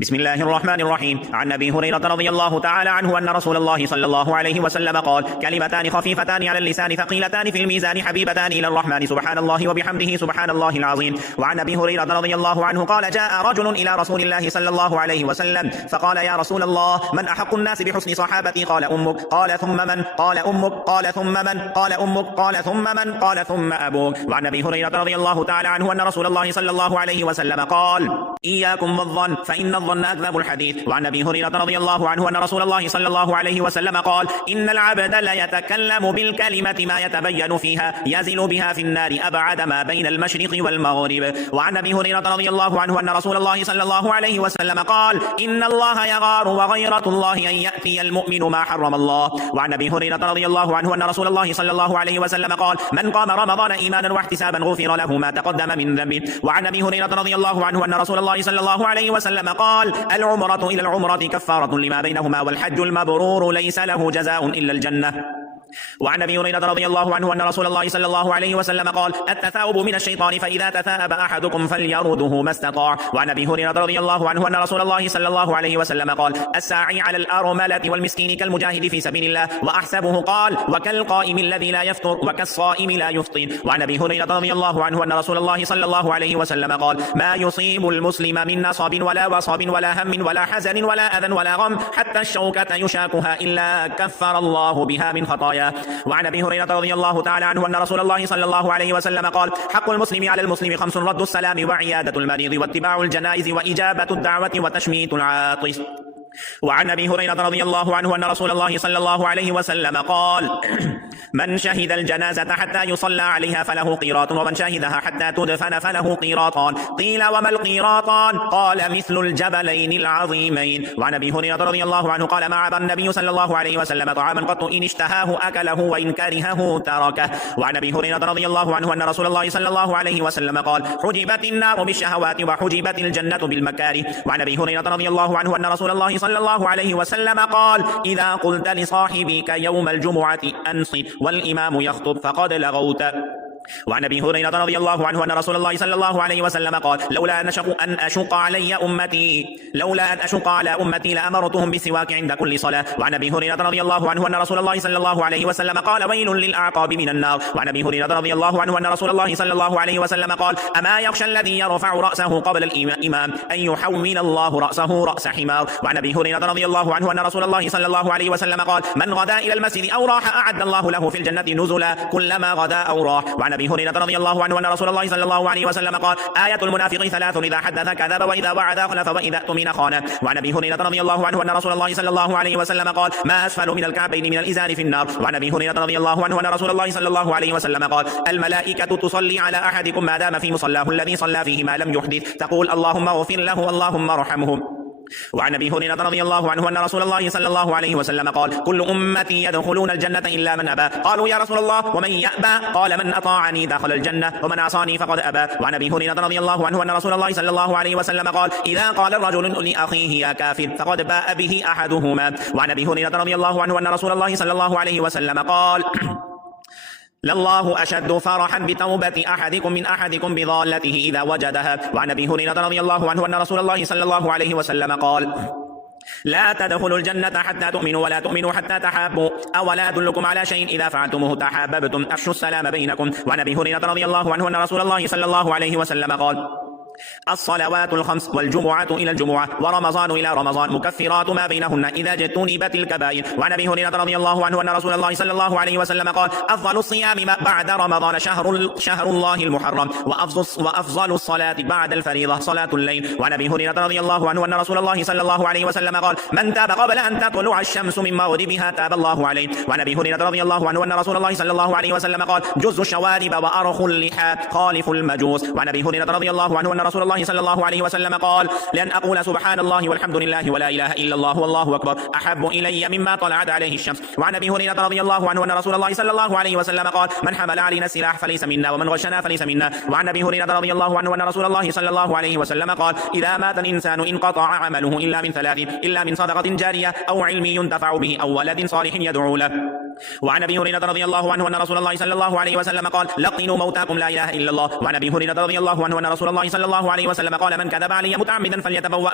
بسم الله الرحمن الرحيم. عن أبي هريرة رضي الله تعالى عنه أن رسول الله صلى الله عليه وسلم قال: كلمتان خفيفتان على اللسان ثقيلتان في الميزان حبيبتان إلى الرحمن سبحان الله وبحمده سبحان الله العظيم. وعن أبي هريرة رضي الله عنه قال: جاء رجل إلى رسول الله صلى الله عليه وسلم فقال: يا رسول الله، من أحق الناس بحسن صحابتي؟ قال: أمك. قال: ثم من؟ قال: أمك. قال: ثم من؟ قال: أمك. قال: ثم من؟ قال: ثم أبوك. وعن أبي هريرة رضي الله تعالى عنه أن رسول الله صلى الله عليه وسلم قال: إياكم والظن فإن الظن أكذب الحديث. وعن أبي هريرة رضي الله عنه أن رسول الله صلى الله عليه وسلم قال: إن العبد ليتكلم بالكلمة ما يتبين فيها يزل بها في النار أبعد ما بين المشرق والمغرب. وعن أبي هريرة رضي الله عنه أن رسول الله صلى الله عليه وسلم قال: إن الله يغار وغيرة الله أن يأتي المؤمن ما حرم الله. وعن أبي هريرة رضي الله عنه أن رسول الله صلى الله عليه وسلم قال: من قام رمضان إيمانا واحتسابا غفر له ما تقدم من ذنبه. وعن أبي هريرة رضي الله عنه أن رسول الله صلى الله عليه وسلم قال: العمرة إلى العمرة كفارة لما بينهما، والحج المبرور ليس له جزاء إلا الجنة. وعن أبي هريرة رضي الله عنه أن رسول الله صلى الله عليه وسلم قال: التثاؤب من الشيطان، فإذا تثاءب أحدكم فليرده ما استطاع. وعن أبي هريرة رضي الله عنه أن رسول الله صلى الله عليه وسلم قال: الساعي على الأرملة والمسكين كالمجاهد في سبيل الله. وأحسبه قال: وكالقائم الذي لا يفطر وكالصائم لا يفطر. وعن أبي هريرة رضي الله عنه أن رسول الله صلى الله عليه وسلم قال: ما يصيب المسلم من نصب ولا وصب ولا هم ولا حزن ولا أذى ولا غم حتى الشوكة يشاكها إلا كفر الله بها من خطاياه. وعن أبي هريرة رضي الله تعالى عنه أن رسول الله صلى الله عليه وسلم قال: حق المسلم على المسلم 5: رد السلام وعيادة المريض واتباع الجنائز وإجابة الدعوة وتشميت العاطس. وعن أبي هريرة رضي الله عنه أن رسول الله صلى الله عليه وسلم قال: من شهد الجنازة حتى يصلى عليها فله قيراط، ومن شهدها حتى تدفن فله قيراطان. قيل: وما القيراطان؟ قال: مثل الجبلين العظيمين. وعن أبي هريرة رضي الله عنه قال: ما عبى النبي صلى الله عليه وسلم طعاما قط إن اشتهاه أكله وإن كرهه تركه. وعن أبي هريرة رضي الله عنه أن رسول الله صلى الله عليه وسلم قال: حجبت النار بالشهوات وحجبت الجنة بالمكاره. وعن أبي هريرة رضي الله عنه أن رسول الله صلى الله عليه وسلم قال: إذا قلت لصاحبك يوم الجمعة أنصت والإمام يخطب فقد لغوت. وعن أبي هريرة رضي الله عنه أن رسول الله صلى الله عليه وسلم قال: لولا أن أشق على أمتي لأمرتهم بالسواك عند كل صلاة. وعن أبي هريرة رضي الله عنه أن رسول الله صلى الله عليه وسلم قال: ويل للأعقاب من النار. وعن أبي هريرة رضي الله عنه أن رسول الله صلى الله عليه وسلم قال: أما يخشى الذي يرفع رأسه قبل الإمام أن يحول الله رأسه رأس حمار. وعن أبي هريرة رضي الله عنه أن رسول الله صلى الله عليه وسلم قال: من غدا إلى المسجد أو راح أعد الله له في الجنة نزلا كلما غدا أو راح. وعن أبي هريرة رضي الله عنه أن رسول الله صلى الله عليه وسلم قال: آية المنافق 3: إذا حدث كذب وإذا وعد أخلف وإذا اؤتمن خان. وعن أبي هريرة رضي الله عنه أن رسول الله صلى الله عليه وسلم قال: ما أسفل من الكعبين من الإزار في النار. وعن أبي هريرة رضي الله عنه أن رسول الله صلى الله عليه وسلم قال: الملائكة تصلي على أحدكم ما دام في مصلاه الذي صلى فيه ما لم يحدث، تقول: اللهم اغفر له اللهم ارحمه. وعن أبي هريرة رضي الله عنه أن رسول الله صلى الله عليه وسلم قال: كل أمتي يدخلون الجنة إلا من أبى. قالوا: يا رسول الله ومن يأبى؟ قال: من أطاعني دخل الجنة ومن عصاني فقد أبى. وعن أبي هريرة رضي الله عنه أن رسول الله صلى الله عليه وسلم قال: إذا قال الرجل لأخيه يا كافر فقد باء به أحدهما. وعن أبي هريرة رضي الله عنه أن رسول الله صلى الله عليه وسلم قال: لله أشد فرحا بتوبة أحدكم من أحدكم بضالته إذا وجدها. وعن أبي هريرة رضي الله عنه أن رسول الله صلى الله عليه وسلم قال: لا تدخلوا الجنة حتى تؤمنوا ولا تؤمنوا حتى تحابوا، أولا أدلكم على شيء إذا فعلتموه تحاببتم، أفشوا السلام بينكم. وعن أبي هريرة رضي الله عنه أن رسول الله صلى الله عليه وسلم قال: الصلوات الخمس والجمعة إلى الجمعة ورمضان إلى رمضان مكفرات ما بينهن إذا اجتنبت الكبائر. وعن أبي هريرة رضي الله عنه أن رسول الله صلى الله عليه وسلم قال: أفضل الصيام بعد رمضان شهر الله المحرم، وأفضل الصلاة بعد الفريضة صلاة الليل. وعن أبي هريرة رضي الله عنه أن رسول الله صلى الله عليه وسلم قال: من تاب قبل أن تطلع الشمس من مغربها تاب الله عليه. وعن أبي هريرة رضي الله عنه أن رسول الله صلى الله عليه وسلم قال: جز الشوارب وأرخ اللحى خالف المجوس. وعن أبي هريرة رضي الله عنه أن رسول الله صلى الله عليه وسلم قال: لأن أقول سبحان الله والحمد لله ولا إله إلا الله والله أكبر أحب إلي مما طلعت عليه الشمس. وعن أبي هريرة رضي الله عنه أن رسول الله صلى الله عليه وسلم قال: من حمل علينا السلاح فليس منا ومن غشنا فليس منا. وعن أبي هريرة رضي الله عنه أن رسول الله صلى الله عليه وسلم قال: إذا مات الإنسان انقطع عمله إلا من 3: إلا من صدقة جارية أو علم ينتفع به أو ولد صالح يدعو له. وعن أبي هريرة رضي الله عنه أن رسول الله صلى الله عليه وسلم قال: لقنوا موتاكم لا إله إلا الله. وعن أبي هريرة رضي الله عنه أن رسول الله صلى الله الله عليه وسلم قال: من كذب علي متعمدا فليتبوأ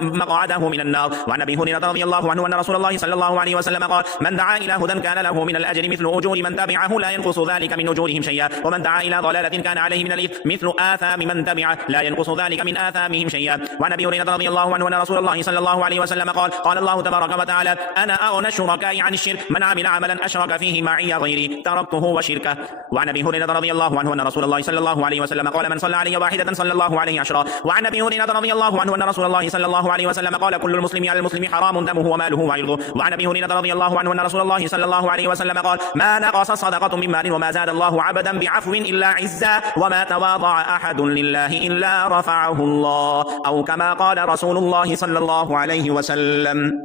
مقعده من النار. وعن ابي هريرة رضي الله عنه أن رسول الله صلى الله عليه وسلم قال: من دعا إلى هدى كان له من الأجر مثل أجور من تبعه لا ينقص ذلك من أجورهم شيئا، ومن دعا إلى ضلالة كان عليه من الإثم مثل آثام من تبعه لا ينقص ذلك من آثامهم شيئا. وعن ابي هريرة رضي الله عنه أن رسول الله صلى الله عليه وسلم قال: قال الله تبارك وتعالى: أنا أغنى الشركاء عن الشرك، من عمل عملا أشرك فيه معي غيري تركته وشركه. وعن ابي هريرة رضي الله عنه أن رسول الله صلى الله عليه وسلم قال: من صلى علي واحدة صلى الله عليه عشرا. وعن ابي هريرة رضي الله عنه أن رسول الله صلى الله عليه وسلم قال: كل المسلم على المسلم حرام دمه وماله وعرضه. وعن ابي هريرة رضي الله عنه أن رسول الله صلى الله عليه وسلم قال: ما نقص صدقة من مال وما زاد الله عبدا بعفو إلا عزا، وما تواضع أحد لله إلا رفعه الله، أو كما قال رسول الله صلى الله عليه وسلم.